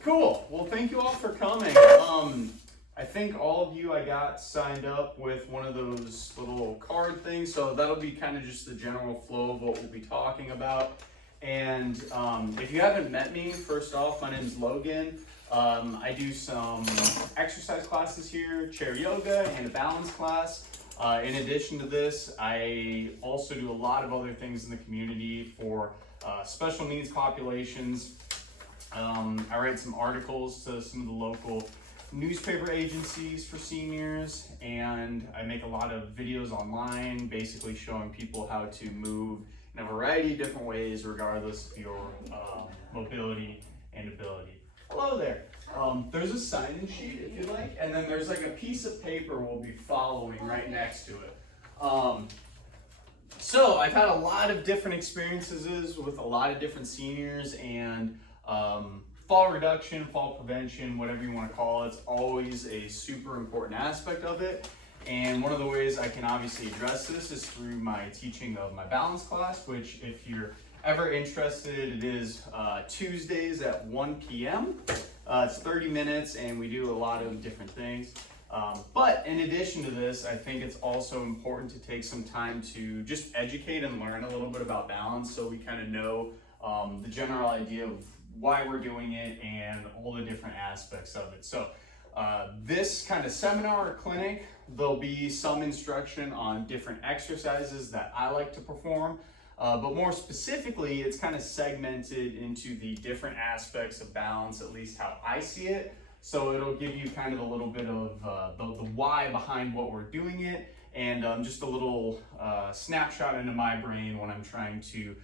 Cool. Well, thank you all for coming. I think all of you I got signed up with one of those little card things, so that'll be kind of just the general flow of what we'll be talking about. And if you haven't met me, first off, my name is Logan. I do some exercise classes here, chair yoga, and a balance class. In addition to this, I also do a lot of other things in the community for special needs populations. I write some articles to some of the local newspaper agencies for seniors, and I make a lot of videos online basically showing people how to move in a variety of different ways regardless of your mobility and ability. Hello there. There's a sign-in sheet if you'd like, and then there's like a piece of paper we'll be following right next to it. So I've had a lot of different experiences with a lot of different seniors, and fall reduction, fall prevention, whatever you want to call it, it's always a super important aspect of it. And one of the ways I can obviously address this is through my teaching of my balance class, which if you're ever interested, it is Tuesdays at 1 p.m. It's 30 minutes and we do a lot of different things. But in addition to this, I think it's also important to take some time to just educate and learn a little bit about balance so we kind of know the general idea of why we're doing it and all the different aspects of it. So this kind of seminar or clinic, there'll be some instruction on different exercises that I like to perform, but more specifically, it's kind of segmented into the different aspects of balance, at least how I see it. So it'll give you kind of a little bit of the why behind what we're doing it, and just a little snapshot into my brain when I'm trying to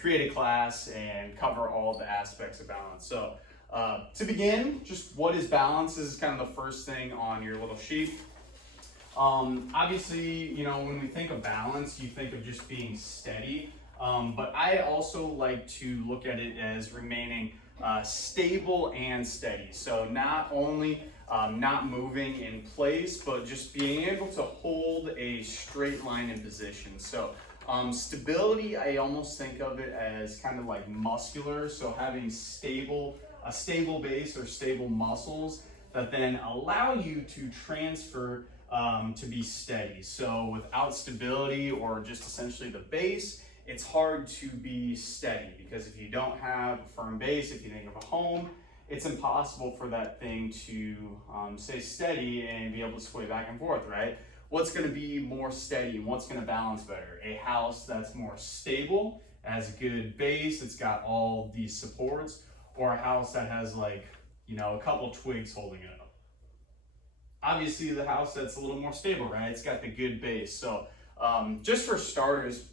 create a class and cover all the aspects of balance. So to begin, just what is balance is kind of the first thing on your little sheet. Obviously, you know, when we think of balance, you think of just being steady, but I also like to look at it as remaining stable and steady. So not only not moving in place, but just being able to hold a straight line in position. So stability, I almost think of it as kind of like muscular. So having a stable base or stable muscles that then allow you to transfer to be steady. So without stability or just essentially the base, it's hard to be steady, because if you don't have a firm base, if you think of a home, it's impossible for that thing to stay steady and be able to sway back and forth, right? What's going to be more steady and what's going to balance better? A house that's more stable, has a good base, it's got all these supports, or a house that has, like, you know, a couple twigs holding it up. Obviously the house that's a little more stable, right? It's got the good base. So just for starters,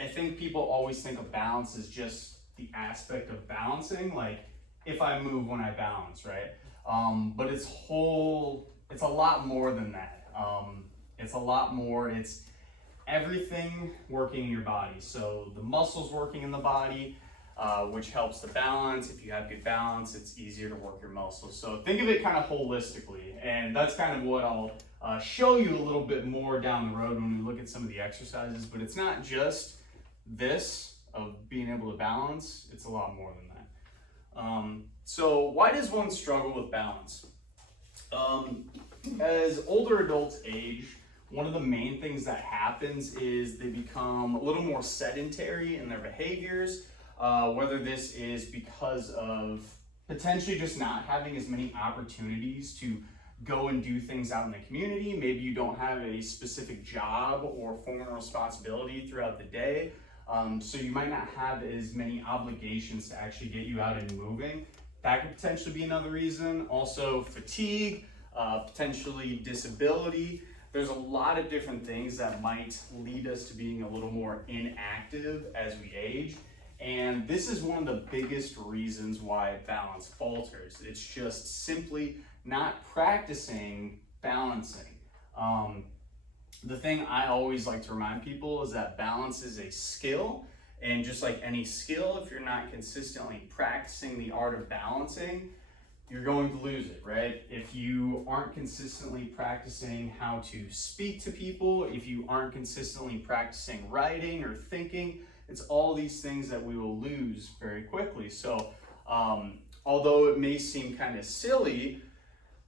I think people always think of balance as just the aspect of balancing, like if I move when I balance, right? But it's a lot more than that. It's a lot more. It's everything working in your body. So the muscles working in the body, which helps the balance. If you have good balance, it's easier to work your muscles. So think of it kind of holistically, and that's kind of what I'll show you a little bit more down the road when we look at some of the exercises. But it's not just this of being able to balance, it's a lot more than that. So why does one struggle with balance? As older adults age, one of the main things that happens is they become a little more sedentary in their behaviors, whether this is because of potentially just not having as many opportunities to go and do things out in the community. Maybe you don't have a specific job or formal responsibility throughout the day. So you might not have as many obligations to actually get you out and moving. That could potentially be another reason. Also fatigue, potentially disability. There's a lot of different things that might lead us to being a little more inactive as we age. And this is one of the biggest reasons why balance falters. It's just simply not practicing balancing. The thing I always like to remind people is that balance is a skill, and just like any skill, if you're not consistently practicing the art of balancing, you're going to lose it, right? If you aren't consistently practicing how to speak to people, if you aren't consistently practicing writing or thinking, it's all these things that we will lose very quickly. So although it may seem kind of silly,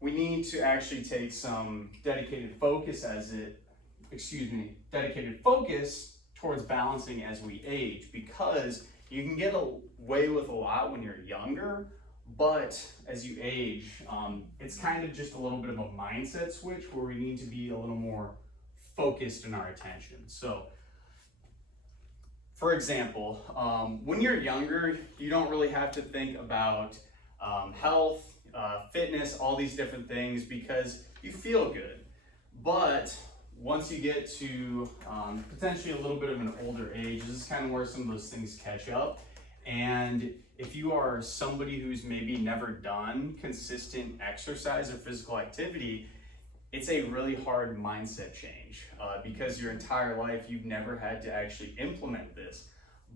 we need to actually take some dedicated focus towards balancing as we age, because you can get away with a lot when you're younger, but as you age, it's kind of just a little bit of a mindset switch where we need to be a little more focused in our attention. So, for example, when you're younger, you don't really have to think about health, fitness, all these different things because you feel good. But once you get to potentially a little bit of an older age, this is kind of where some of those things catch up. And if you are somebody who's maybe never done consistent exercise or physical activity, it's a really hard mindset change because your entire life you've never had to actually implement this.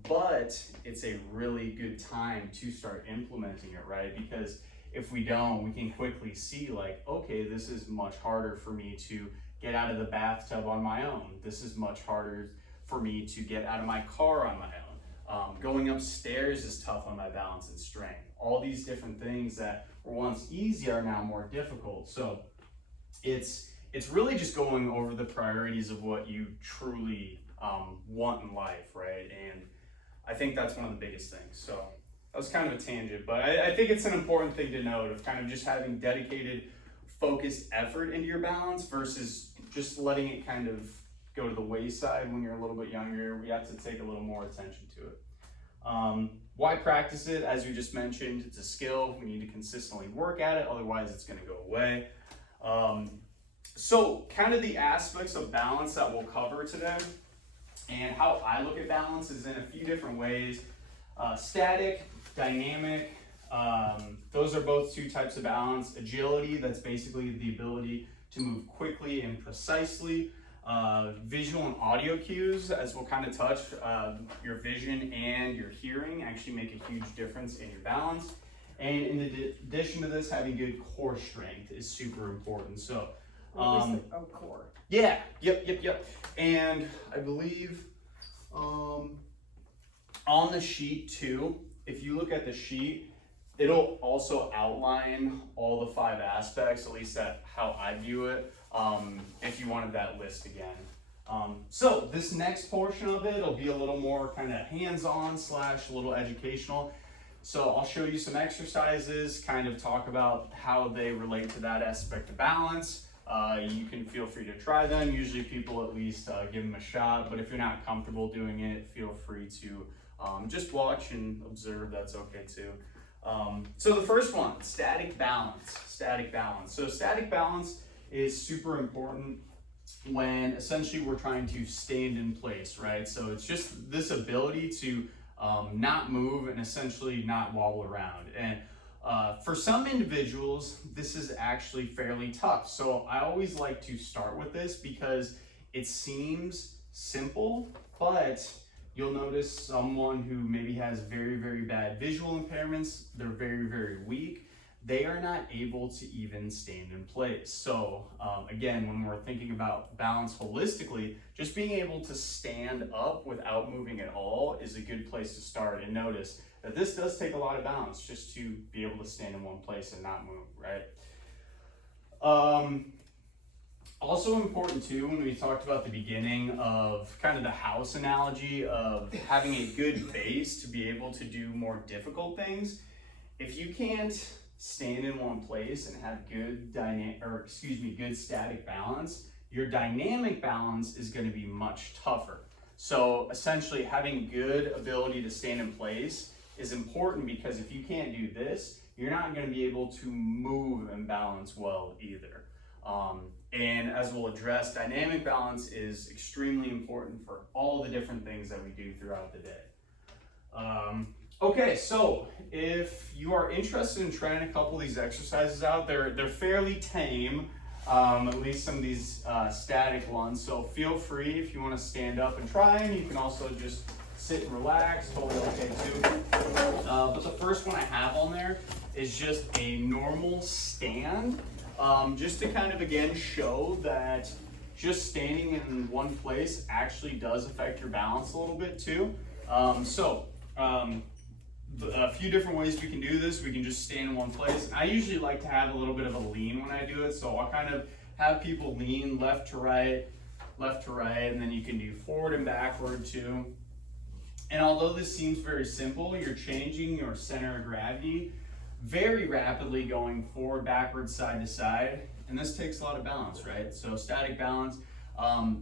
But it's a really good time to start implementing it, right? Because if we don't, we can quickly see like, okay, this is much harder for me to get out of the bathtub on my own. This is much harder for me to get out of my car on my own. Going upstairs is tough on my balance and strength. All these different things that were once easy are now more difficult. So it's really just going over the priorities of what you truly want in life, right? And I think that's one of the biggest things. So that was kind of a tangent, but I think it's an important thing to note of kind of just having dedicated, focused effort into your balance versus just letting it kind of go to the wayside when you're a little bit younger. We have to take a little more attention to it. Why practice it? As we just mentioned, it's a skill. We need to consistently work at it, otherwise it's going to go away. So kind of the aspects of balance that we'll cover today and how I look at balance is in a few different ways. Static, dynamic, those are both two types of balance. Agility, that's basically the ability to move quickly and precisely. Visual and audio cues, as we'll kind of touch, your vision and your hearing actually make a huge difference in your balance. And in addition to this, having good core strength is super important. So, core. Yeah, yep. And I believe on the sheet too, if you look at the sheet, it'll also outline all the 5 aspects, at least that's how I view it, if you wanted that list again. So this next portion of it will be a little more kind of hands-on / a little educational. So I'll show you some exercises, kind of talk about how they relate to that aspect of balance. You can feel free to try them. Usually people at least give them a shot, but if you're not comfortable doing it, feel free to just watch and observe. That's okay too. So the first one, static balance. So static balance is super important when essentially we're trying to stand in place, right? So it's just this ability to not move and essentially not wobble around. And for some individuals, this is actually fairly tough. So I always like to start with this because it seems simple, but you'll notice someone who maybe has very, very bad visual impairments, they're very, very weak, they are not able to even stand in place. So again, when we're thinking about balance holistically, just being able to stand up without moving at all is a good place to start. And notice that this does take a lot of balance just to be able to stand in one place and not move, right? Also important too, when we talked about the beginning of kind of the house analogy of having a good base to be able to do more difficult things, if you can't stand in one place and have good static balance, your dynamic balance is going to be much tougher. So essentially having good ability to stand in place is important because if you can't do this, you're not going to be able to move and balance well either. And as we'll address, dynamic balance is extremely important for all the different things that we do throughout the day. Okay, so if you are interested in trying a couple of these exercises out, they're fairly tame, at least some of these static ones. So feel free if you want to stand up and try them. You can also just sit and relax, totally okay too. But the first one I have on there is just a normal stand, just to kind of again show that just standing in one place actually does affect your balance a little bit too. a few different ways we can do this. We can just stand in one place. I usually like to have a little bit of a lean when I do it, so I'll kind of have people lean left to right, and then you can do forward and backward too. And although this seems very simple, you're changing your center of gravity very rapidly, going forward, backwards, side to side, and this takes a lot of balance, right? So static balance.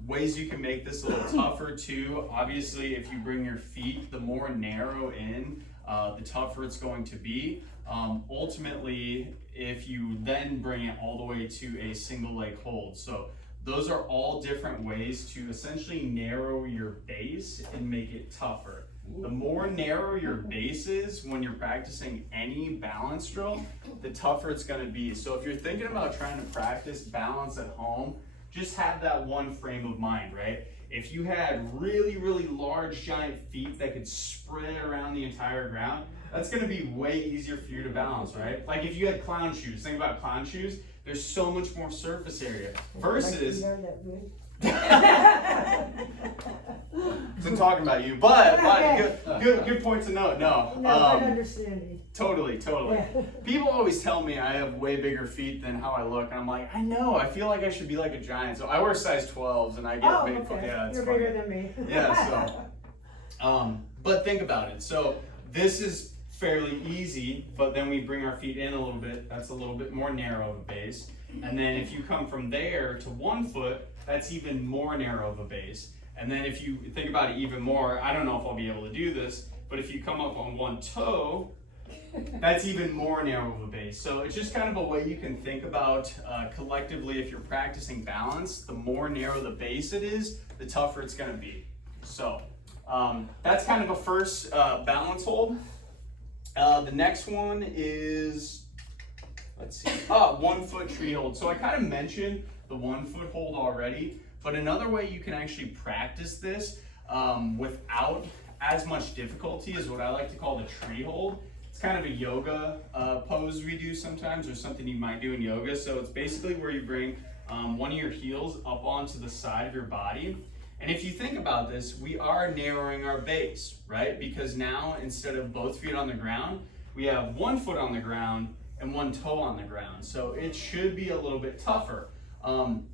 Ways you can make this a little tougher too. Obviously, if you bring your feet, the more narrow in, the tougher it's going to be. Ultimately, if you then bring it all the way to a single leg hold. So those are all different ways to essentially narrow your base and make it tougher. The more narrow your base is when you're practicing any balance drill, the tougher it's going to be. So if you're thinking about trying to practice balance at home, just have that one frame of mind, right? If you had really, really large, giant feet that could spread around the entire ground, that's going to be way easier for you to balance, right? Like if you had clown shoes, think about clown shoes, there's so much more surface area versus... I'm talking about you, but good point to note. No, understanding. Totally. Yeah. People always tell me I have way bigger feet than how I look, and I'm like, I know. I feel like I should be like a giant. So I wear size 12s, and I get big. Okay. Yeah, it's You're funny. bigger than me. Yeah. So, but think about it. So this is fairly easy, but then we bring our feet in a little bit. That's a little bit more narrow of a base, and then if you come from there to 1 foot, that's even more narrow of a base. And then if you think about it even more, I don't know if I'll be able to do this, but if you come up on 1 toe, that's even more narrow of a base. So it's just kind of a way you can think about collectively, if you're practicing balance, the more narrow the base it is, the tougher it's going to be. So that's kind of a first balance hold. The next one is, let's see, 1 foot tree hold. So I kind of mentioned the 1 foot hold already, but another way you can actually practice this without as much difficulty is what I like to call the tree hold. It's kind of a yoga pose we do sometimes, or something you might do in yoga. So it's basically where you bring one of your heels up onto the side of your body. And if you think about this, we are narrowing our base, right? Because now instead of both feet on the ground, we have 1 foot on the ground and 1 toe on the ground. So it should be a little bit tougher.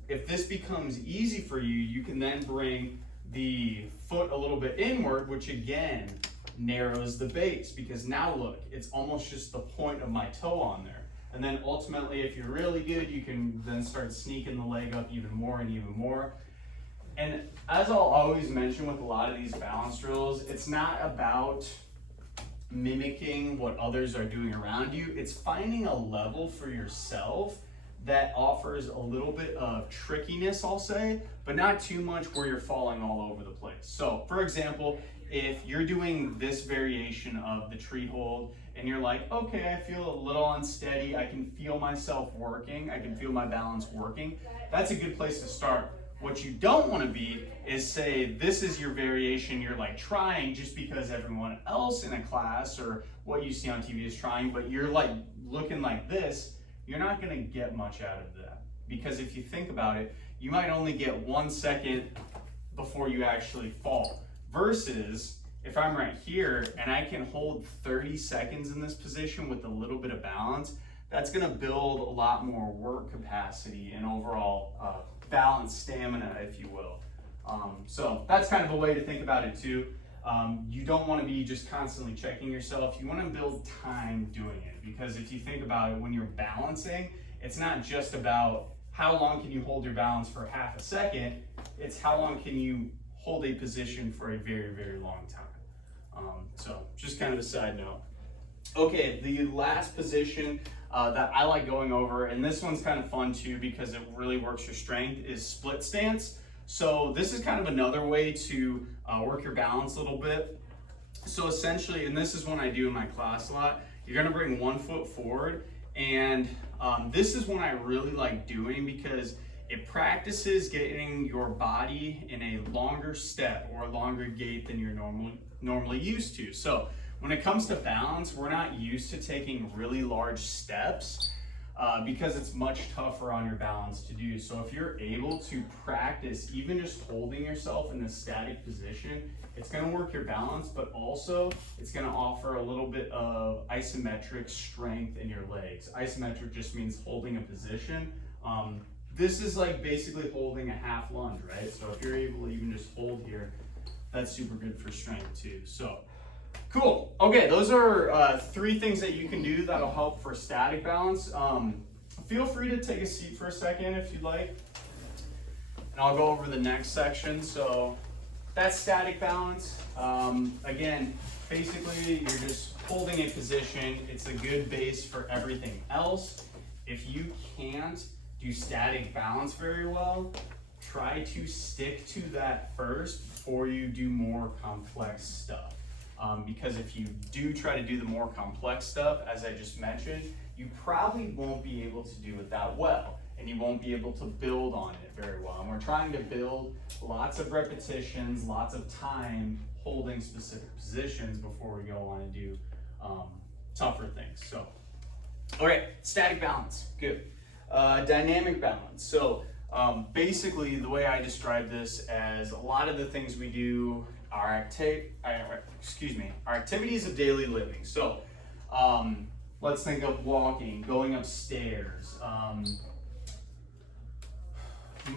If this becomes easy for you, you can then bring the foot a little bit inward, which again narrows the base, because now look, it's almost just the point of my toe on there. And then ultimately, if you're really good, you can then start sneaking the leg up even more and even more. And as I'll always mention with a lot of these balance drills, it's not about mimicking what others are doing around you. It's finding a level for yourself that offers a little bit of trickiness, I'll say, but not too much where you're falling all over the place. So for example, if you're doing this variation of the tree hold and you're like, okay, I feel a little unsteady, I can feel myself working, I can feel my balance working, that's a good place to start. What you don't want to be is say this is your variation, you're like trying just because everyone else in a class or what you see on TV is trying, but you're like looking like this. You're not going to get much out of that, because if you think about it, you might only get 1 second before you actually fall, versus if I'm right here and I can hold 30 seconds in this position with a little bit of balance, that's going to build a lot more work capacity and overall balance stamina, if you will. So that's kind of a way to think about it too. You don't want to be just constantly checking yourself. You want to build time doing it, because if you think about it, when you're balancing, it's not just about how long can you hold your balance for half a second, it's how long can you hold a position for a very, very long time. So just kind of a side note. Okay, the last position that I like going over, and this one's kind of fun too because it really works your strength, is split stance. So this is kind of another way to work your balance a little bit. So essentially, and this is one I do in my class a lot, you're gonna bring 1 foot forward, and this is one I really like doing because it practices getting your body in a longer step or a longer gait than you're normally used to. So when it comes to balance, we're not used to taking really large steps. because it's much tougher on your balance to do. So if you're able to practice even just holding yourself in a static position, it's going to work your balance, but also it's going to offer a little bit of isometric strength in your legs. Isometric just means holding a position. This is like basically holding a half lunge, right? So if you're able to even just hold here, that's super good for strength too. So cool. Okay, those are 3 things that you can do that'll help for static balance. Feel free to take a seat for a second if you'd like, and I'll go over the next section. So that's static balance. Again, basically you're just holding a position. It's a good base for everything else. If you can't do static balance very well, try to stick to that first before you do more complex stuff. Because if you do try to do the more complex stuff, as I just mentioned, you probably won't be able to do it that well, and you won't be able to build on it very well. And we're trying to build lots of repetitions, lots of time holding specific positions before we go on and do tougher things. So, okay, static balance, good. Dynamic balance. So basically the way I describe this as a lot of the things we do are activities of daily living. So let's think of walking, going upstairs,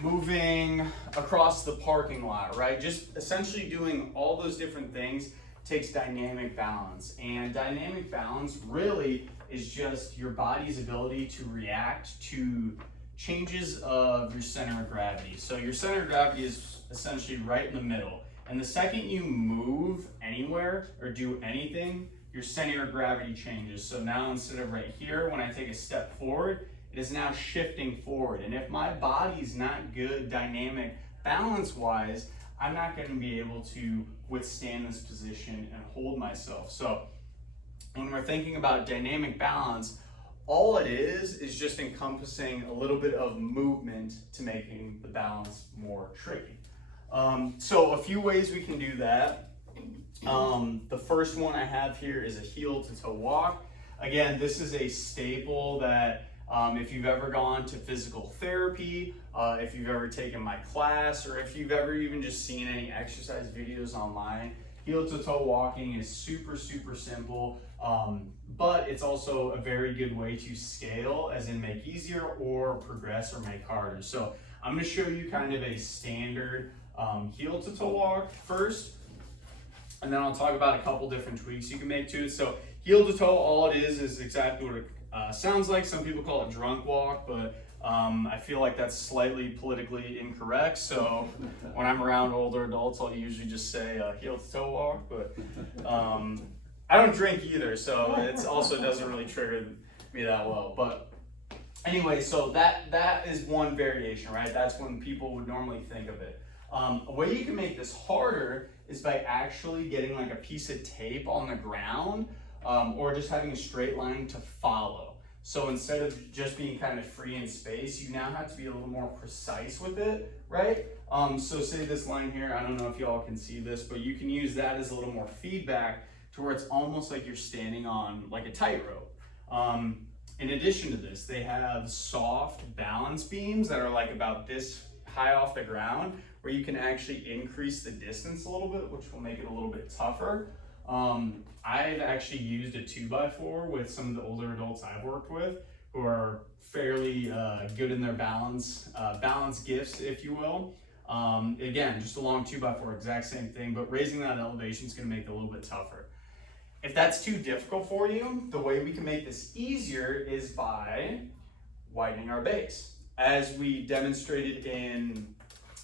moving across the parking lot, right? Just essentially doing all those different things takes dynamic balance. And dynamic balance really is just your body's ability to react to changes of your center of gravity. So your center of gravity is essentially right in the middle. And the second you move anywhere or do anything, your center of gravity changes. So now instead of right here, when I take a step forward, it is now shifting forward. And if my body's not good dynamic balance-wise, I'm not going to be able to withstand this position and hold myself. So when we're thinking about dynamic balance, all it is just encompassing a little bit of movement to making the balance more tricky. So a few ways we can do that. The first one I have here is a heel to toe walk. Again, this is a staple that if you've ever gone to physical therapy, if you've ever taken my class, or if you've ever even just seen any exercise videos online, heel to toe walking is super, super simple, but it's also a very good way to scale, as in make easier or progress or make harder. So I'm going to show you kind of a standard heel to toe walk first, and then I'll talk about a couple different tweaks you can make to it. So heel to toe, all it is exactly what it sounds like. Some people call it drunk walk, but I feel like that's slightly politically incorrect. So when I'm around older adults, I'll usually just say heel to toe walk, but I don't drink either, so it also doesn't really trigger me that well. But anyway, so that is one variation, right? That's when people would normally think of it. A way you can make this harder is by actually getting like a piece of tape on the ground, or just having a straight line to follow. So instead of just being kind of free in space, you now have to be a little more precise with it, right? So say this line here, I don't know if y'all can see this, but you can use that as a little more feedback to where it's almost like you're standing on like a tightrope. In addition to this, they have soft balance beams that are like about this high off the ground, where you can actually increase the distance a little bit, which will make it a little bit tougher. I've actually used a 2x4 with some of the older adults I've worked with who are fairly good in their balance gifts, if you will. Again, just a long 2x4, exact same thing, but raising that elevation is going to make it a little bit tougher. If that's too difficult for you, the way we can make this easier is by widening our base. As we demonstrated in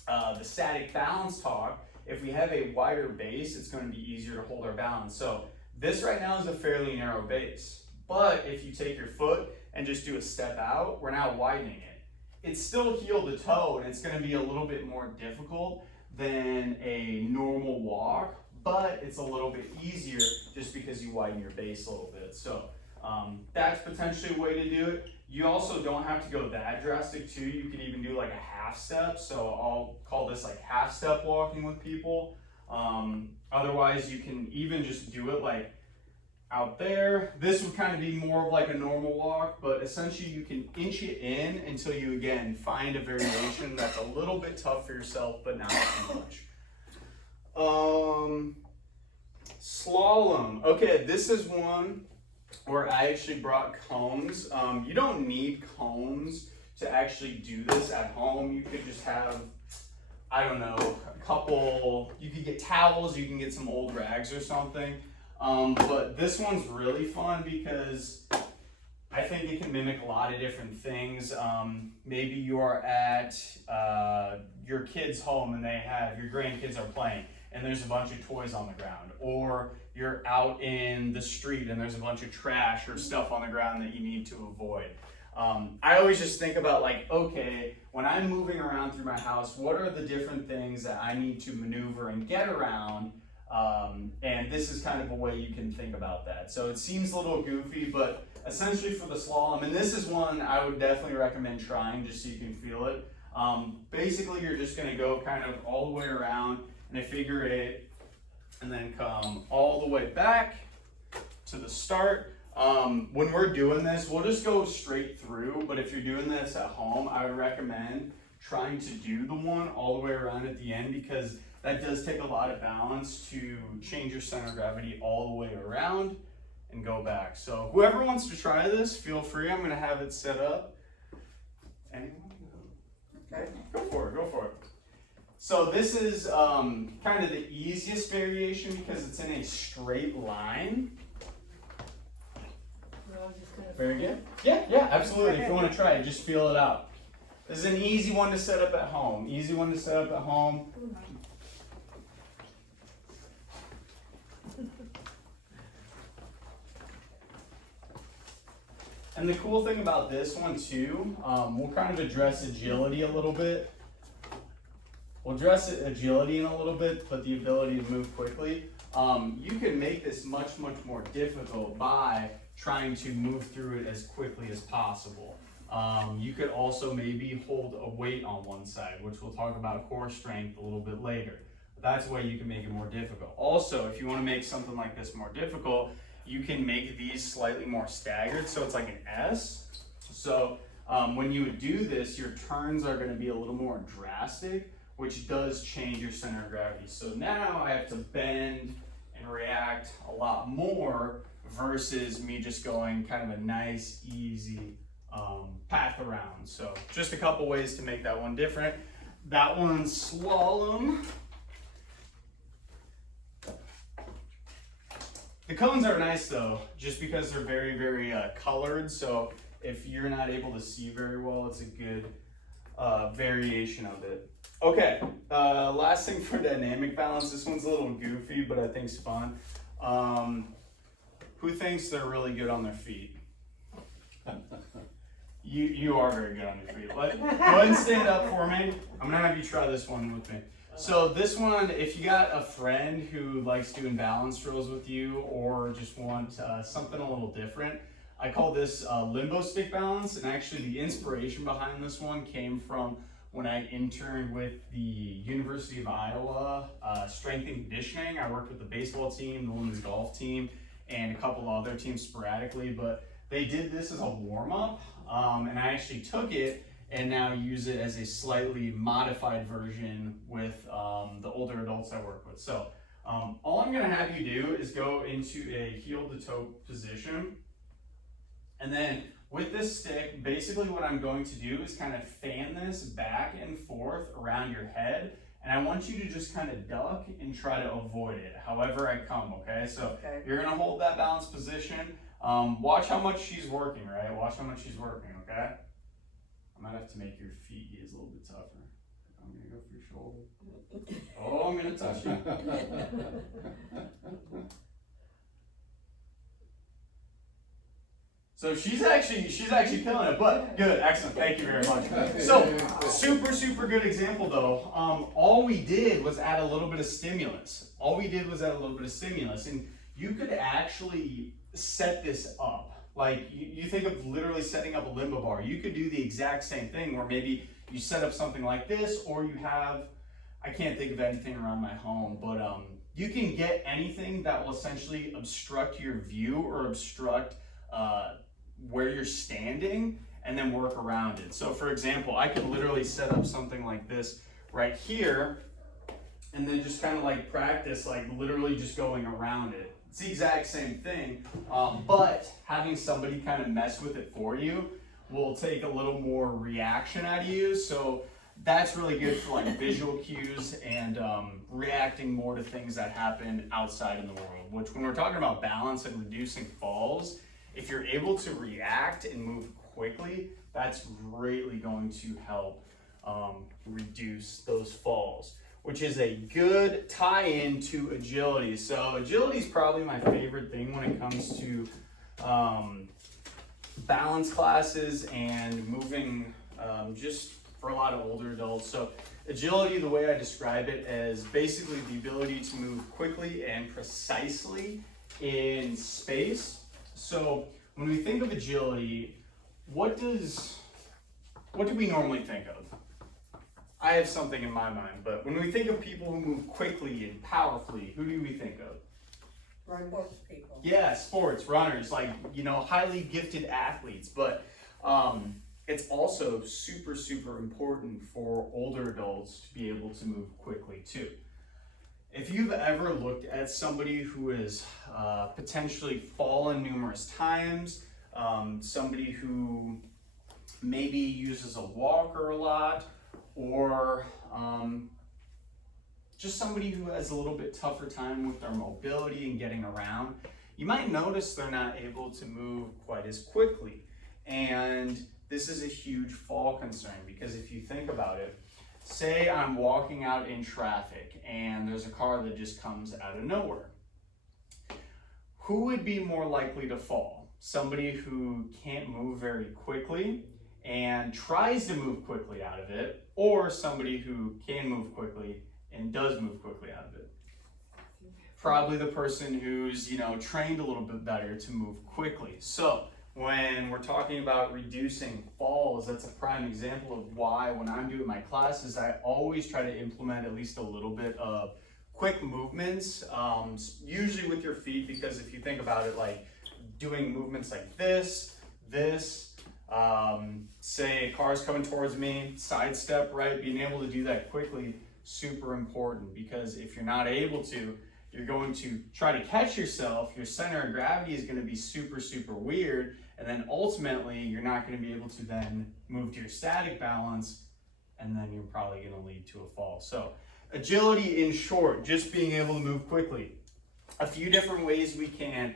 the static balance talk, if we have a wider base, it's going to be easier to hold our balance. So this right now is a fairly narrow base, but if you take your foot and just do a step out, we're now widening it. It's still heel to toe, and it's going to be a little bit more difficult than a normal walk, but it's a little bit easier just because you widen your base a little bit. So that's potentially a way to do it. You also don't have to go that drastic too. You can even do like a half step. So I'll call this like half step walking with people. Otherwise, you can even just do it like out there. This would kind of be more of like a normal walk, but essentially you can inch it in until you again find a variation that's a little bit tough for yourself, but not too much. Slalom. Okay, this is one where I actually brought cones. You don't need cones to actually do this at home. You could just have, I don't know, a couple, you could get towels, you can get some old rags or something. But this one's really fun because I think it can mimic a lot of different things. Maybe you are at your kid's home and they have, your grandkids are playing and there's a bunch of toys on the ground. Or you're out in the street and there's a bunch of trash or stuff on the ground that you need to avoid. I always just think about like, okay, when I'm moving around through my house, what are the different things that I need to maneuver and get around? And this is kind of a way you can think about that. So it seems a little goofy, but essentially for the slalom, and this is one I would definitely recommend trying just so you can feel it. Basically, you're just gonna go kind of all the way around in a figure eight and then come all the way back to the start. When we're doing this, we'll just go straight through, but if you're doing this at home, I would recommend trying to do the one all the way around at the end because that does take a lot of balance to change your center of gravity all the way around and go back. So whoever wants to try this, feel free. I'm gonna have it set up. Anyone? Okay, go for it, go for it. So this is kind of the easiest variation because it's in a straight line. Very good. Yeah, absolutely. If you want to try it, just feel it out. This is an easy one to set up at home. Easy one to set up at home. And the cool thing about this one too, we'll kind of address agility a little bit. We'll address agility in a little bit, but the ability to move quickly. You can make this much more difficult by trying to move through it as quickly as possible. You could also maybe hold a weight on one side, which we'll talk about core strength a little bit later. But that's a way you can make it more difficult. Also, if you want to make something like this more difficult, you can make these slightly more staggered, so it's like an S. So when you would do this, your turns are going to be a little more drastic, which does change your center of gravity. So now I have to bend and react a lot more versus me just going kind of a nice, easy path around. So just a couple ways to make that one different. That one's slalom. The cones are nice though, just because they're very colored. So if you're not able to see very well, it's a good variation of it. Okay, last thing for dynamic balance. This one's a little goofy, but I think it's fun. Who thinks they're really good on their feet? You are very good on your feet. Go ahead and stand up for me. I'm gonna have you try this one with me. So this one, if you got a friend who likes doing balance drills with you or just want something a little different, I call this limbo stick balance. And actually the inspiration behind this one came from when I interned with the University of Iowa strength and conditioning. I worked with the baseball team, the women's golf team, and a couple other teams sporadically, but they did this as a warm-up, and I actually took it and now use it as a slightly modified version with the older adults I work with. So all I'm gonna have you do is go into a heel to toe position, and then with this stick, basically what I'm going to do is kind of fan this back and forth around your head, and I want you to just kind of duck and try to avoid it however I come, okay? So you're gonna hold that balanced position. Watch how much she's working, right? Watch how much she's working, okay? I might have to make your feet gaze a little bit tougher. I'm gonna go for your shoulder. Oh, I'm gonna touch you. So she's actually killing it, but good, excellent, thank you very much. So super good example though. All we did was add a little bit of stimulus. And you could actually set this up. Like you think of literally setting up a limbo bar. You could do the exact same thing where maybe you set up something like this, or you have, I can't think of anything around my home, but you can get anything that will essentially obstruct your view or obstruct where you're standing, and then work around it. So for example, I could literally set up something like this right here, and then just kind of like practice like literally just going around it. It's the exact same thing, but having somebody kind of mess with it for you will take a little more reaction out of you. So that's really good for like visual cues and reacting more to things that happen outside in the world, which when we're talking about balance and reducing falls, if you're able to react and move quickly, that's greatly going to help reduce those falls, which is a good tie-in to agility. So agility is probably my favorite thing when it comes to balance classes and moving just for a lot of older adults. So agility, the way I describe it, is basically the ability to move quickly and precisely in space. So when we think of agility, what do we normally think of? I have something in my mind, but when we think of people who move quickly and powerfully, who do we think of? Sports people. Yeah, sports, runners, like, you know, highly gifted athletes. But it's also super, super important for older adults to be able to move quickly too. If you've ever looked at somebody who has potentially fallen numerous times, somebody who maybe uses a walker a lot, or just somebody who has a little bit tougher time with their mobility and getting around, you might notice they're not able to move quite as quickly. And this is a huge fall concern, because if you think about it, say I'm walking out in traffic and there's a car that just comes out of nowhere. Who would be more likely to fall? Somebody who can't move very quickly and tries to move quickly out of it, or somebody who can move quickly and does move quickly out of it? Probably the person who's, you know, trained a little bit better to move quickly. So when we're talking about reducing falls, that's a prime example of why when I'm doing my classes, I always try to implement at least a little bit of quick movements, usually with your feet, because if you think about it, like doing movements like this, say a car's coming towards me, sidestep, right? Being able to do that quickly, super important, because if you're not able to, you're going to try to catch yourself, your center of gravity is going to be super, super weird, and then ultimately you're not going to be able to then move to your static balance, and then you're probably going to lead to a fall. So agility, in short, just being able to move quickly. A few different ways we can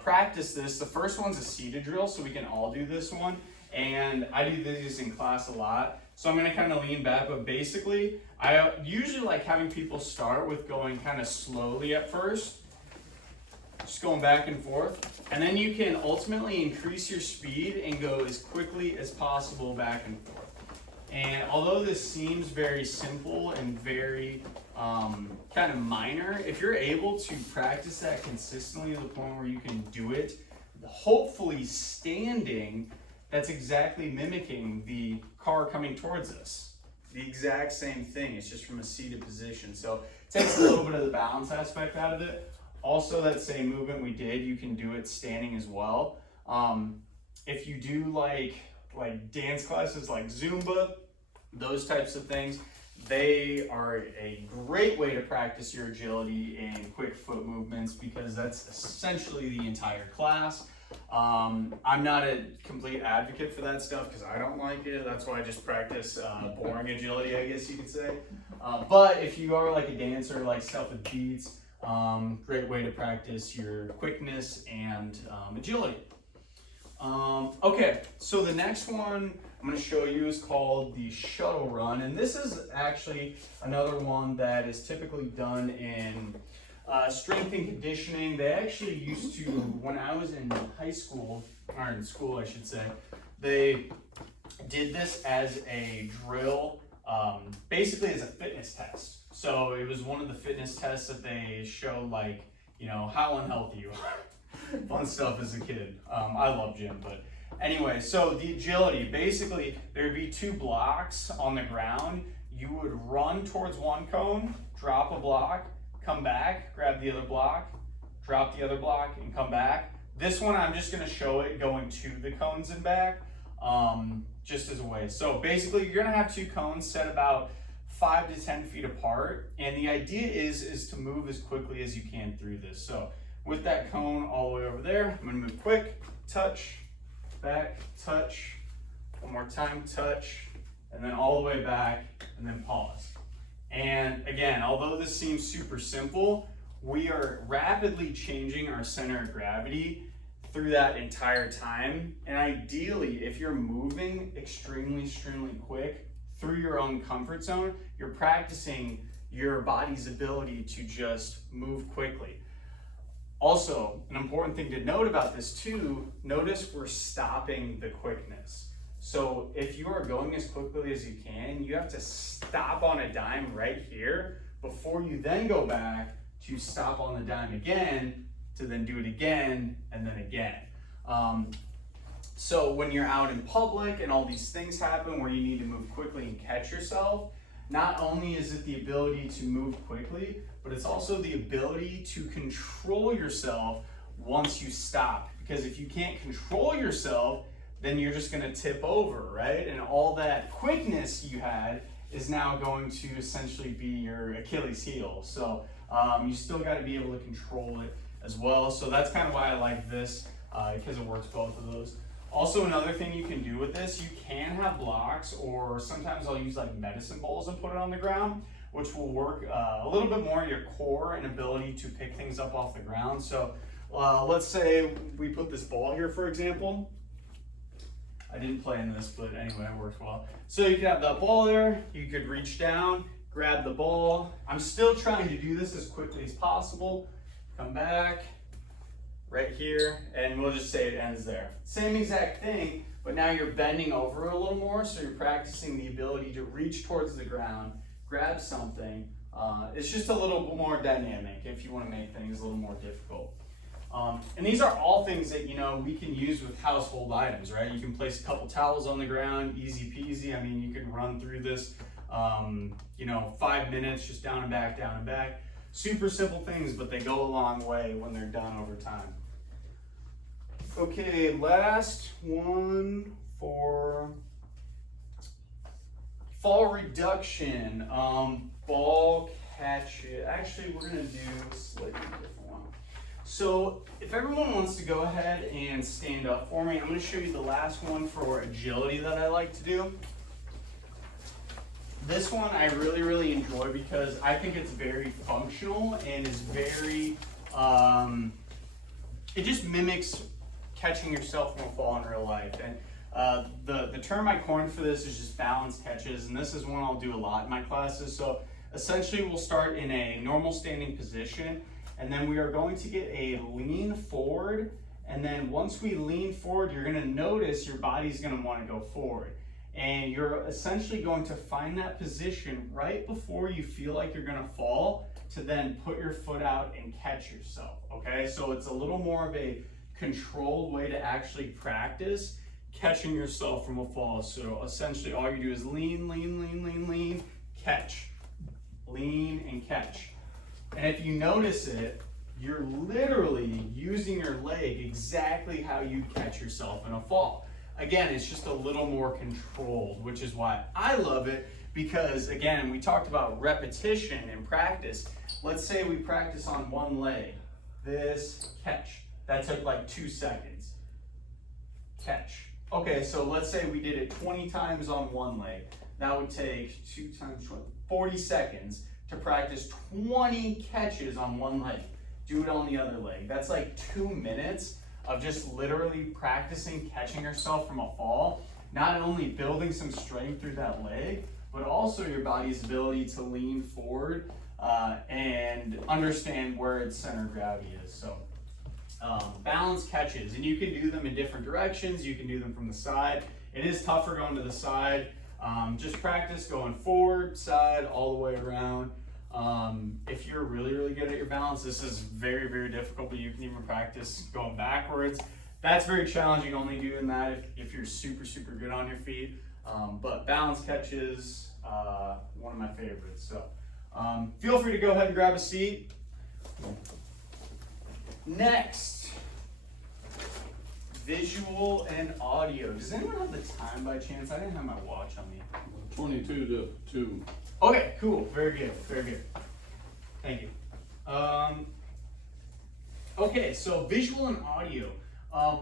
practice this. The first one's a seated drill, so we can all do this one, and I do these in class a lot. So I'm going to kind of lean back, but basically I usually like having people start with going kind of slowly at first, just going back and forth, and then you can ultimately increase your speed and go as quickly as possible back and forth. And although this seems very simple and very kind of minor, if you're able to practice that consistently to the point where you can do it, hopefully standing, that's exactly mimicking the car coming towards us. The exact same thing, it's just from a seated position. So it takes a little bit of the balance aspect out of it. Also, that same movement we did, you can do it standing as well. If you do like dance classes like Zumba, those types of things, they are a great way to practice your agility and quick foot movements, because that's essentially the entire class. I'm not a complete advocate for that stuff because I don't like it. That's why I just practice boring agility, I guess you could say. But if you are like a dancer, like stuff with beats, great way to practice your quickness and agility. Okay, so the next one I'm going to show you is called the shuttle run, and this is actually another one that is typically done in strength and conditioning. They actually used to, when I was in high school, or in school I should say, they did this as a drill, basically as a fitness test. So it was one of the fitness tests that they showed, like, you know, how unhealthy you are. Fun stuff as a kid. I love gym, but anyway, so the agility, basically there'd be two blocks on the ground. You would run towards one cone, drop a block, come back, grab the other block, drop the other block, and come back. This one, I'm just gonna show it going to the cones and back, just as a way. So basically, you're gonna have 2 cones set about 5 to 10 feet apart. And the idea is to move as quickly as you can through this. So with that cone all the way over there, I'm gonna move quick, touch, back, touch, one more time, touch, and then all the way back, and then pause. And again, although this seems super simple, we are rapidly changing our center of gravity through that entire time. And ideally, if you're moving extremely quick through your own comfort zone, you're practicing your body's ability to just move quickly. Also, an important thing to note about this too, notice we're stopping the quickness. So if you are going as quickly as you can, you have to stop on a dime right here before you then go back to stop on the dime again, to then do it again, and then again. So when you're out in public and all these things happen where you need to move quickly and catch yourself, not only is it the ability to move quickly, but it's also the ability to control yourself once you stop. Because if you can't control yourself, then you're just gonna tip over, right? And all that quickness you had is now going to essentially be your Achilles heel. So you still gotta be able to control it as well. So that's kind of why I like this, because it works both of those. Also, another thing you can do with this, you can have blocks, or sometimes I'll use like medicine balls and put it on the ground, which will work a little bit more your core and ability to pick things up off the ground. So let's say we put this ball here, for example. I didn't play in this, but anyway, it works well. So you could have that ball there, you could reach down, grab the ball. I'm still trying to do this as quickly as possible. Come back, right here, and we'll just say it ends there. Same exact thing, but now you're bending over a little more, so you're practicing the ability to reach towards the ground, grab something. It's just a little bit more dynamic if you want to make things a little more difficult. And these are all things that, you know, we can use with household items, right? You can place a couple towels on the ground, easy peasy. I mean, you can run through this, you know, 5 minutes, just down and back, down and back. Super simple things, but they go a long way when they're done over time. Okay, last one for fall reduction, ball catch it. Actually, we're gonna do a slightly different one. So if everyone wants to go ahead and stand up for me, I'm gonna show you the last one for agility that I like to do. This one I really enjoy because I think it's very functional and is very, it just mimics catching yourself from a fall in real life. And the term I coined for this is just balance catches, and this is one I'll do a lot in my classes. So essentially we'll start in a normal standing position, and then we are going to get a lean forward, and then once we lean forward, you're gonna notice your body's gonna wanna go forward. And you're essentially going to find that position right before you feel like you're gonna fall to then put your foot out and catch yourself, okay? So it's a little more of a controlled way to actually practice catching yourself from a fall. So essentially all you do is lean, catch, lean and catch. And if you notice it, you're literally using your leg exactly how you catch yourself in a fall. Again, it's just a little more controlled, which is why I love it, because again, we talked about repetition and practice. Let's say we practice on one leg, this, catch. That took like 2 seconds. Catch. Okay, so let's say we did it 20 times on one leg. That would take 2 times 20, 40 seconds to practice 20 catches on one leg. Do it on the other leg. That's like 2 minutes of just literally practicing catching yourself from a fall. Not only building some strength through that leg, but also your body's ability to lean forward and understand where its center of gravity is. So balance catches, and you can do them in different directions. You can do them from the side. It is tougher going to the side. Just practice going forward, side, all the way around. If you're really good at your balance, this is very difficult, but you can even practice going backwards. That's very challenging, only doing that if you're super good on your feet. But balance catches, one of my favorites. So Feel free to go ahead and grab a seat. Next, visual and audio. Does anyone have the time by chance? I didn't have my watch on me. 22 to 2. Okay, cool. Very good. Very good. Thank you. Okay, so visual and audio.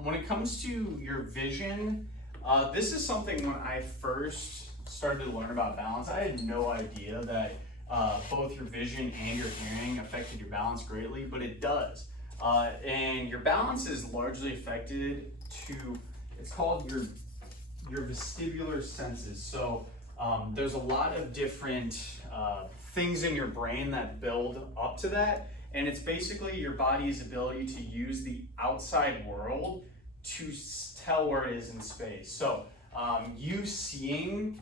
When it comes to your vision, this is something when I first started to learn about balance, I had no idea that both your vision and your hearing affected your balance greatly, but it does. And your balance is largely affected it's called your vestibular senses. So there's a lot of different things in your brain that build up to that. And it's basically your body's ability to use the outside world to tell where it is in space. So you seeing,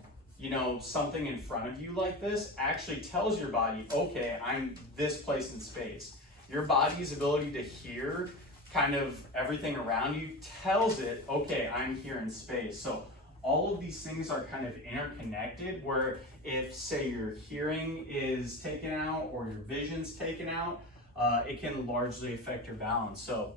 something in front of you like this actually tells your body, okay, I'm this place in space. Your body's ability to hear kind of everything around you tells it, okay, I'm here in space. So all of these things are kind of interconnected, where if, say, your hearing is taken out or your vision's taken out, it can largely affect your balance. So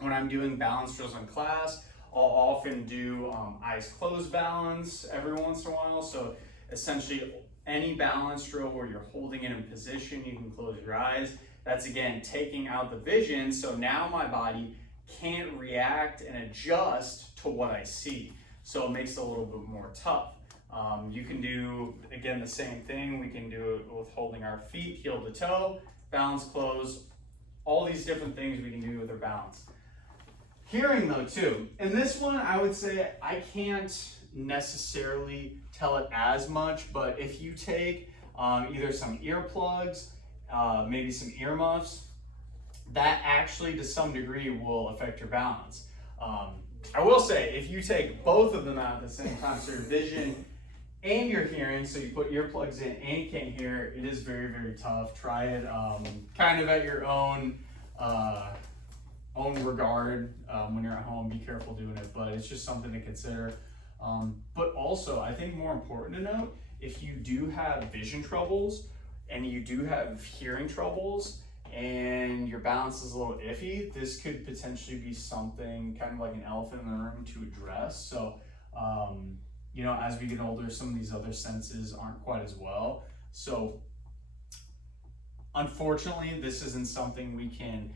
when I'm doing balance drills in class, I'll often do eyes closed balance every once in a while. So essentially any balance drill where you're holding it in position, you can close your eyes. That's again taking out the vision, so now my body can't react and adjust to what I see. So it makes it a little bit more tough. You can do, again, the same thing. We can do it with holding our feet heel to toe, balance close, all these different things we can do with our balance. Hearing though too, in this one I would say I can't necessarily tell it as much, but if you take either some earplugs, maybe some earmuffs, that actually to some degree will affect your balance. I will say if you take both of them out at the same time, so your vision and your hearing, so you put earplugs in and you can't hear, it is very, very tough. Try it kind of at your own regard when you're at home. Be careful doing it, but it's just something to consider. But also, I think more important to note, if you do have vision troubles and you do have hearing troubles and your balance is a little iffy, this could potentially be something kind of like an elephant in the room to address. So, as we get older, some of these other senses aren't quite as well. So, unfortunately, this isn't something we can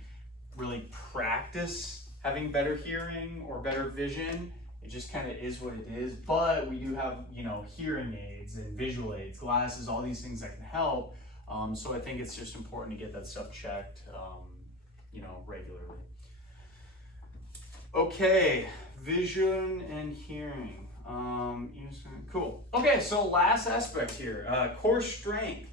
really practice having better hearing or better vision. It just kind of is what it is. But we do have, hearing aids and visual aids, glasses, all these things that can help. So I think it's just important to get that stuff checked, regularly. Okay, vision and hearing. Cool. Okay, so last aspect here, core strength.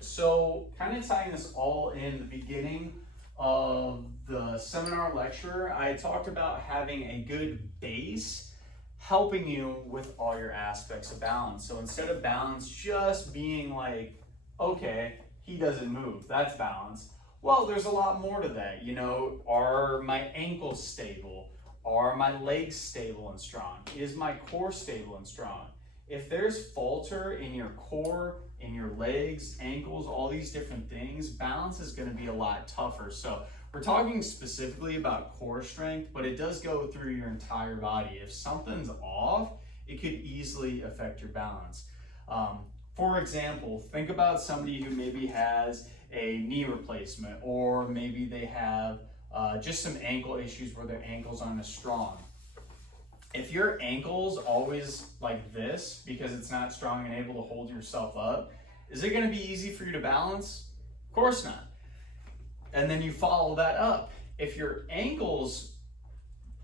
So kind of tying this all in the beginning of the seminar lecture, I talked about having a good base helping you with all your aspects of balance. So instead of balance just being like, okay, he doesn't move, that's balance. Well, there's a lot more to that. Are my ankles stable? Are my legs stable and strong? Is my core stable and strong? If there's falter in your core, in your legs, ankles, all these different things, balance is going to be a lot tougher. So we're talking specifically about core strength, but it does go through your entire body. If something's off, it could easily affect your balance. For example, think about somebody who maybe has a knee replacement, or maybe they have just some ankle issues where their ankles aren't as strong. If your ankle's always like this because it's not strong and able to hold yourself up, is it going to be easy for you to balance? Of course not. And then you follow that up. If your ankle's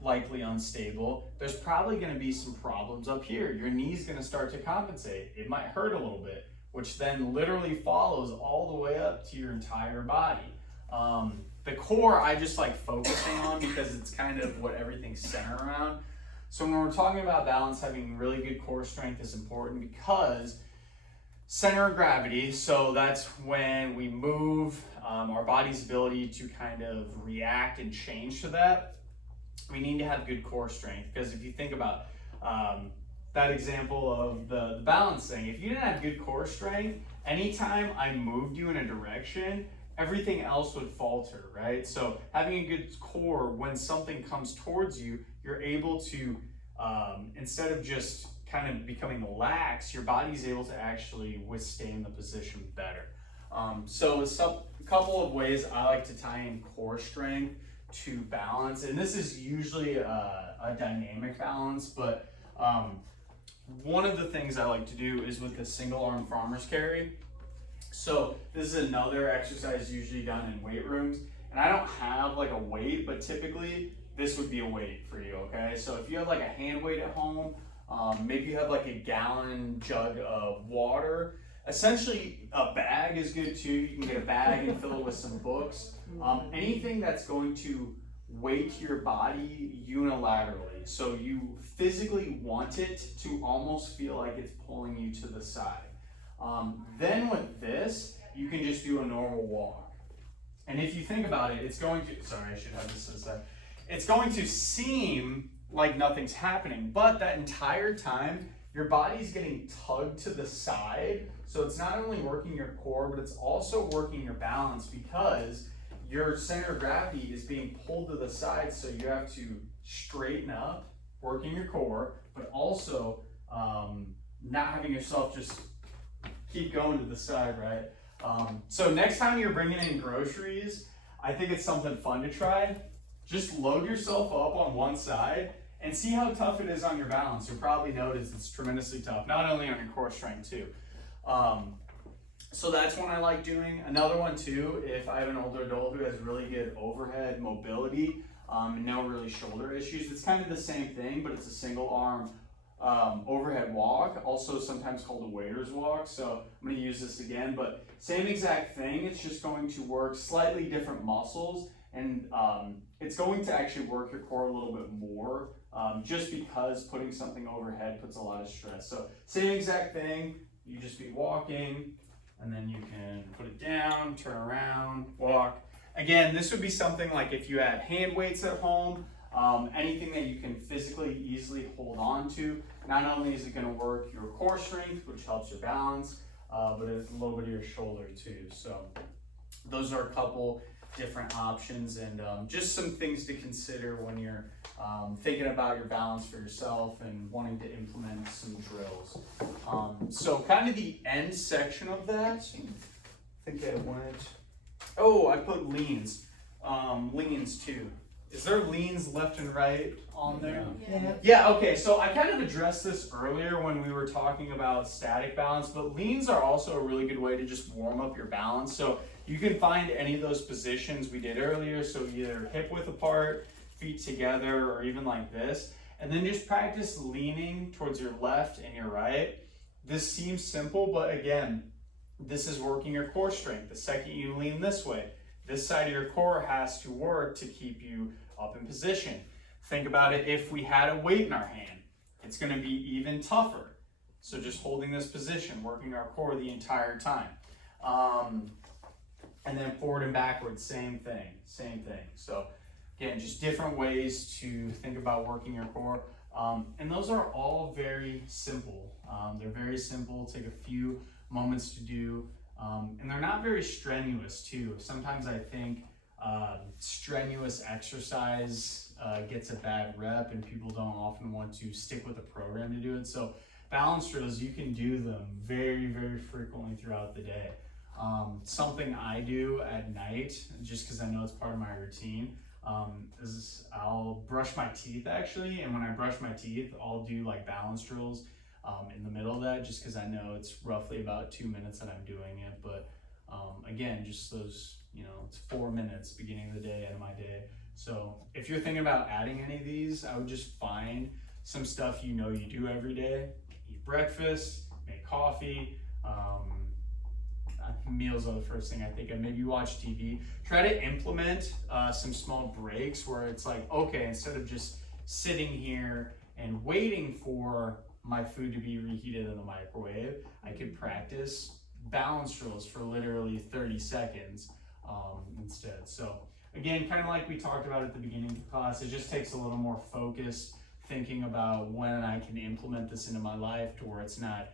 likely unstable, there's probably going to be some problems up here. Your knee's going to start to compensate. It might hurt a little bit, which then literally follows all the way up to your entire body. The core I just like focusing on because it's kind of what everything's centered around. So when we're talking about balance, having really good core strength is important because center of gravity, so that's when we move, our body's ability to kind of react and change to that. We need to have good core strength because if you think about that example of the balance thing. If you didn't have good core strength, anytime I moved you in a direction, everything else would falter, right? So having a good core, when something comes towards you, you're able to, instead of just kind of becoming lax, your body's able to actually withstand the position better. So a couple of ways I like to tie in core strength to balance, and this is usually a dynamic balance, but one of the things I like to do is with the single arm farmer's carry. So this is another exercise usually done in weight rooms, and I don't have like a weight, but typically this would be a weight for you, okay? So if you have like a hand weight at home, maybe you have like a gallon jug of water. Essentially, a bag is good too. You can get a bag and fill it with some books. Anything that's going to weight your body unilaterally. So you physically want it to almost feel like it's pulling you to the side. Then with this, you can just do a normal walk. And if you think about it, it's going to, sorry, I should have this as that. It's going to seem like nothing's happening, but that entire time, your body's getting tugged to the side. So it's not only working your core, but it's also working your balance, because your center of gravity is being pulled to the side. So you have to straighten up, working your core, but also not having yourself just keep going to the side, right? So next time you're bringing in groceries, I think it's something fun to try. Just load yourself up on one side and see how tough it is on your balance. You'll probably notice it's tremendously tough, not only on your core strength too. So that's one I like doing. Another one too, if I have an older adult who has really good overhead mobility and no really shoulder issues, it's kind of the same thing, but it's a single arm overhead walk, also sometimes called a waiter's walk. So I'm going to use this again, but same exact thing. It's just going to work slightly different muscles, and it's going to actually work your core a little bit more, just because putting something overhead puts a lot of stress. So same exact thing, you just be walking, and then you can put it down, turn around, walk. Again, this would be something like if you have hand weights at home, anything that you can physically easily hold on to. Not only is it going to work your core strength, which helps your balance, but it's a little bit of your shoulder too. So those are a couple different options, and just some things to consider when you're thinking about your balance for yourself and wanting to implement some drills. So kind of the end section of that, I think I went, oh, I put leans, leans too. Is there leans left and right on there? Yeah, okay, so I kind of addressed this earlier when we were talking about static balance, but leans are also a really good way to just warm up your balance. So you can find any of those positions we did earlier, so either hip width apart, feet together, or even like this, and then just practice leaning towards your left and your right. This seems simple, but again, this is working your core strength. The second you lean this way, this side of your core has to work to keep you up in position. Think about it, if we had a weight in our hand, it's going to be even tougher. So just holding this position, working our core the entire time. And then forward and backwards, same thing. So again, just different ways to think about working your core. And those are all very simple. They're very simple, take a few moments to do. And they're not very strenuous too. Sometimes I think strenuous exercise gets a bad rep, and people don't often want to stick with a program to do it. So balance drills, you can do them very, very frequently throughout the day. Something I do at night, just because I know it's part of my routine, is I'll brush my teeth actually, and when I brush my teeth, I'll do like balance drills in the middle of that, just because I know it's roughly about 2 minutes that I'm doing it. But again, just those, it's 4 minutes beginning of the day, end of my day. So if you're thinking about adding any of these, I would just find some stuff you do every day. Eat breakfast, make coffee. Meals are the first thing I think of. Maybe watch TV. Try to implement some small breaks where it's like, okay, instead of just sitting here and waiting for my food to be reheated in the microwave, I could practice balance drills for literally 30 seconds instead. So again, kind of like we talked about at the beginning of the class, it just takes a little more focused thinking about when I can implement this into my life to where it's not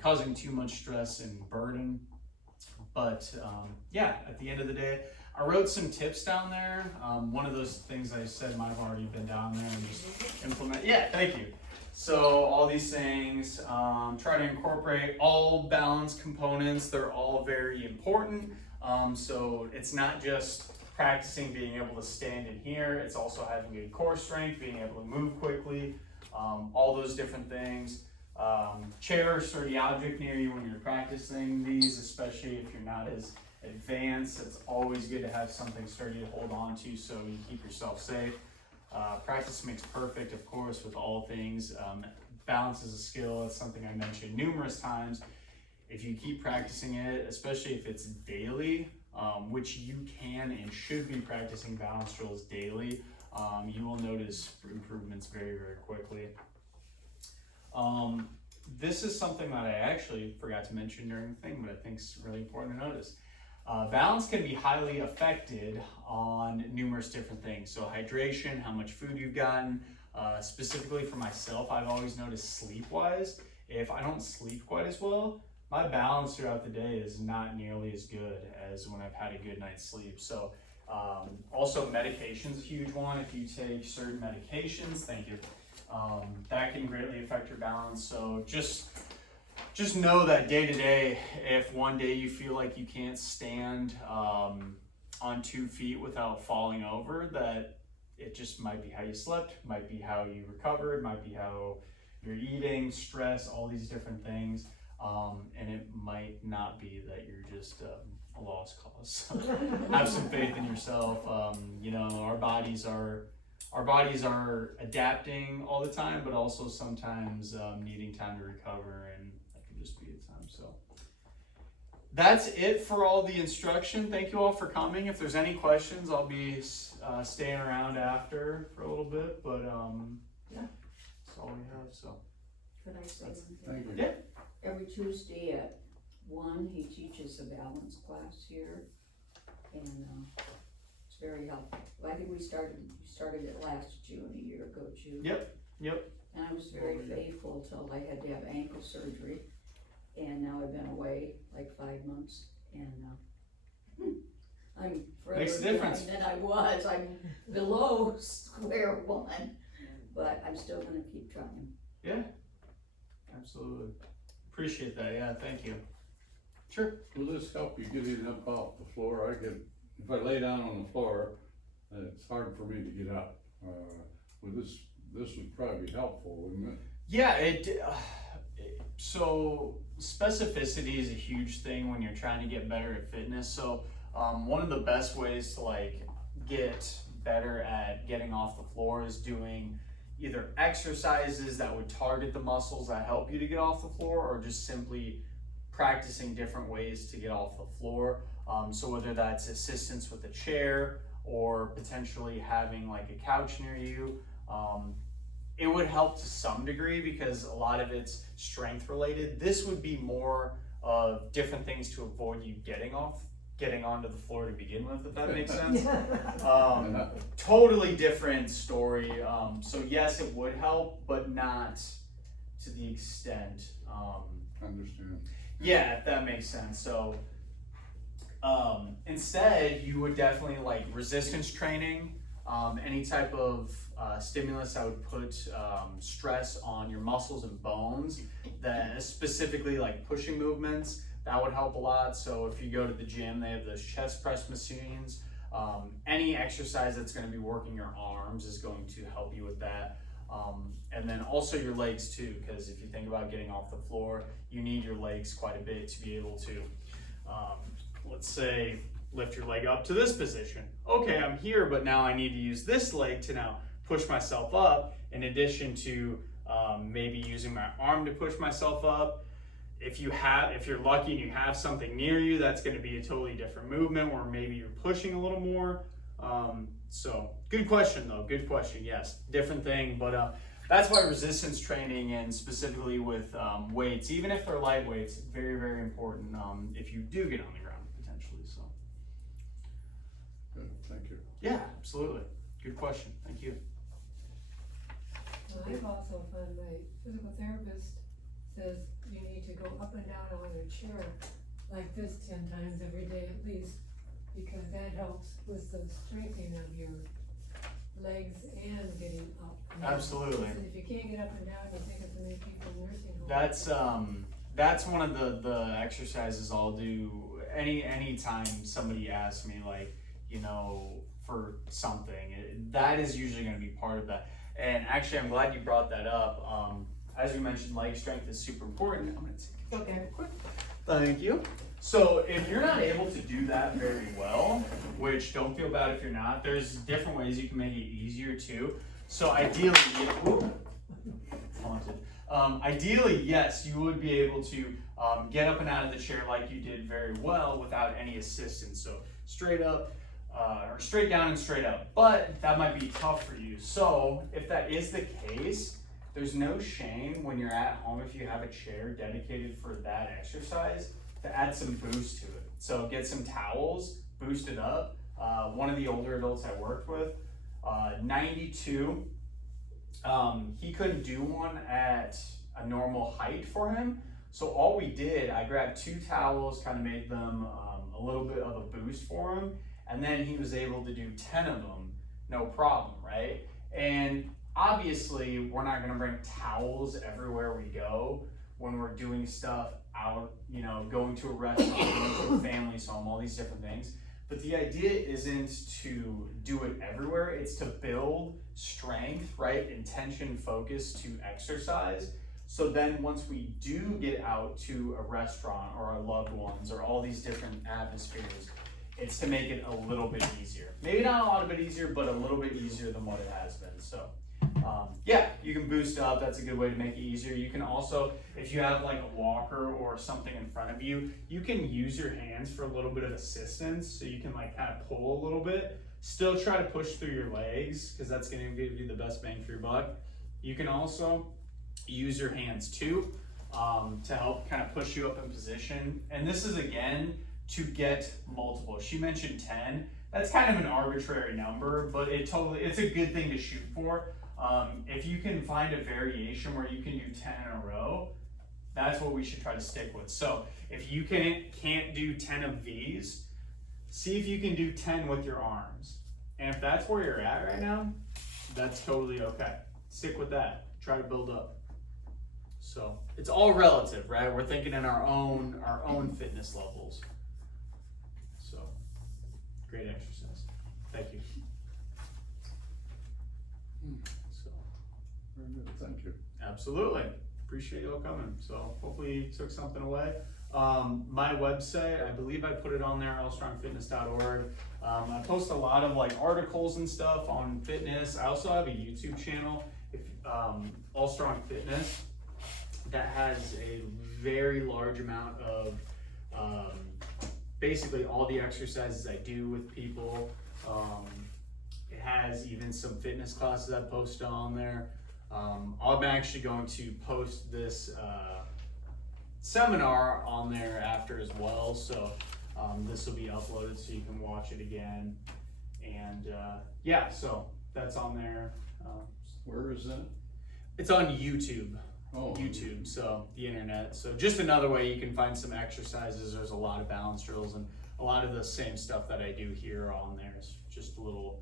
causing too much stress and burden. But yeah, at the end of the day, I wrote some tips down there. One of those things I said might have already been down there and just implement. Yeah, thank you. So all these things, try to incorporate all balance components. They're all very important. So it's not just practicing being able to stand in here. It's also having good core strength, being able to move quickly, all those different things. Chair or sturdy object near you when you're practicing these, especially if you're not as advanced. It's always good to have something sturdy to hold on to so you keep yourself safe. Practice makes perfect, of course, with all things. Balance is a skill. It's something I mentioned numerous times. If you keep practicing it, especially if it's daily, which you can and should be practicing balance drills daily, you will notice improvements very, very quickly. This is something that I actually forgot to mention during the thing, but I think is really important to notice. Balance can be highly affected on numerous different things. So hydration, how much food you've gotten. Specifically for myself, I've always noticed sleep-wise, if I don't sleep quite as well, my balance throughout the day is not nearly as good as when I've had a good night's sleep. So also medication's a huge one. If you take certain medications, thank you, that can greatly affect your balance. So just know that day to day, if one day you feel like you can't stand on 2 feet without falling over, that it just might be how you slept, might be how you recovered, might be how you're eating, stress, all these different things. And it might not be that you're just a lost cause. Have some faith in yourself. You know, our bodies are adapting all the time, but also sometimes needing time to recover, and that can just be a time. So that's it for all the instruction. Thank you all for coming. If there's any questions, I'll be staying around after for a little bit, but yeah, that's all we have. So Could I say one thing? Thank you. yeah. Every Tuesday at 1, he teaches a balance class here, and it's very helpful. Well, I think we started it last June, a year ago, June. Yep. And I was very faithful till I had to have ankle surgery, and now I've been away like 5 months, and I'm further Makes a difference. behind than I was. I'm below square one, but I'm still gonna keep trying. Yeah. Absolutely. Appreciate that. Yeah. Thank you. Sure. Will this help you getting up off the floor? If I lay down on the floor, it's hard for me to get up. This would probably be helpful, wouldn't it? Yeah. So specificity is a huge thing when you're trying to get better at fitness. So one of the best ways to like get better at getting off the floor is doing either exercises that would target the muscles that help you to get off the floor, or just simply practicing different ways to get off the floor. So whether that's assistance with a chair or potentially having like a couch near you, it would help to some degree because a lot of it's strength related. This would be more of different things to avoid you getting onto the floor to begin with, if that makes sense. Totally different story. So yes, it would help, but not to the extent. Understand. Yeah, if that makes sense. So instead, you would definitely like resistance training, any type of stimulus that would put stress on your muscles and bones, that specifically like pushing movements. That would help a lot. So if you go to the gym, they have those chest press machines. Any exercise that's going to be working your arms is going to help you with that. And then also your legs too, because if you think about getting off the floor, you need your legs quite a bit to be able to, let's say, lift your leg up to this position. Okay, I'm here, but now I need to use this leg to now push myself up, in addition to maybe using my arm to push myself up. If you're lucky and you have something near you, that's going to be a totally different movement where maybe you're pushing a little more. So good question though, good question. Yes, different thing, but that's why resistance training, and specifically with weights, even if they're light weights, very, very important if you do get on the ground potentially. So Good, thank you. yeah, absolutely. Good question. Thank you. I've also found my physical therapist says you need to go up and down on your chair like this 10 times every day at least, because that helps with the strengthening of your legs and getting up. And down. Absolutely. So if you can't get up and down, you think of so many people in nursing homes. That's one of the exercises I'll do any time somebody asks me, like, you know, for something. That is usually going to be part of that. And actually, I'm glad you brought that up. As we mentioned, leg strength is super important. I'm going to take a photo real quick. Thank you. So if you're not able to do that very well, which don't feel bad if you're not, there's different ways you can make it easier too. So ideally, ideally, yes, you would be able to get up and out of the chair like you did very well without any assistance. So straight up, or straight down and straight up, but that might be tough for you. So if that is the case, there's no shame when you're at home if you have a chair dedicated for that exercise to add some boost to it. So get some towels, boost it up. One of the older adults I worked with, 92, he couldn't do one at a normal height for him. So all we did, I grabbed 2 towels, kind of made them a little bit of a boost for him. And then he was able to do 10 of them, no problem, right? And obviously, we're not gonna bring towels everywhere we go when we're doing stuff out, you know, going to a restaurant, going to a family's home, all these different things. But the idea isn't to do it everywhere, it's to build strength, right? Intention, focus to exercise. So then once we do get out to a restaurant or our loved ones or all these different atmospheres, it's to make it a little bit easier. Maybe not a lot bit easier, but a little bit easier than what it has been. So yeah, you can boost up. That's a good way to make it easier. You can also, if you have like a walker or something in front of you, you can use your hands for a little bit of assistance. So you can like kind of pull a little bit, still try to push through your legs because that's going to give you the best bang for your buck. You can also use your hands too to help kind of push you up in position. And this is again, to get multiple. She mentioned 10. That's kind of an arbitrary number, but it's a good thing to shoot for. If you can find a variation where you can do 10 in a row, that's what we should try to stick with. So if you can't do 10 of these, see if you can do 10 with your arms. And if that's where you're at right now, that's totally okay. Stick with that. Try to build up. So it's all relative, right? We're thinking in our own fitness levels. So great exercise. Thank you. So Very good, thank you. absolutely. Appreciate you all coming. So hopefully you took something away. My website, I believe I put it on there, allstrongfitness.org. I post a lot of like articles and stuff on fitness. I also have a YouTube channel, All Strong Fitness, that has a very large amount of basically all the exercises I do with people. It has even some fitness classes I post on there. I'm actually going to post this seminar on there after as well, so this will be uploaded so you can watch it again. And yeah, so that's on there. Where is that? It's on YouTube. Oh. YouTube, so the internet. So just another way you can find some exercises. There's a lot of balance drills and a lot of the same stuff that I do here on there. It's just a little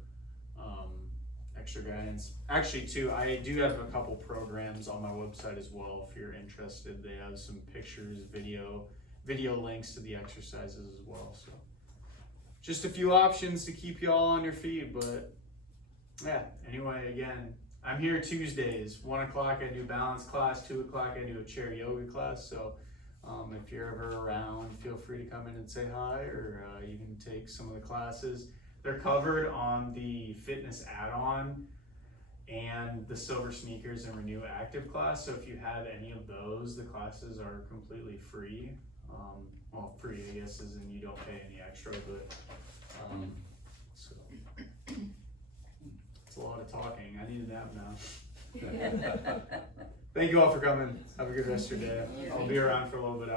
extra guidance. Actually too, I do have a couple programs on my website as well if you're interested. They have some pictures, video links to the exercises as well. So just a few options to keep you all on your feet. But yeah, anyway, again, I'm here Tuesdays, 1 o'clock I do balance class, 2 o'clock I do a chair yoga class. So if you're ever around, feel free to come in and say hi, or you can take some of the classes. They're covered on the fitness add-on and the Silver Sneakers and Renew Active class. So if you have any of those, the classes are completely free. Well, free I guess is in you don't pay any extra, but so it's a lot of talking. I need a nap now. Thank you all for coming. Have a good rest of your day. I'll be around for a little bit after.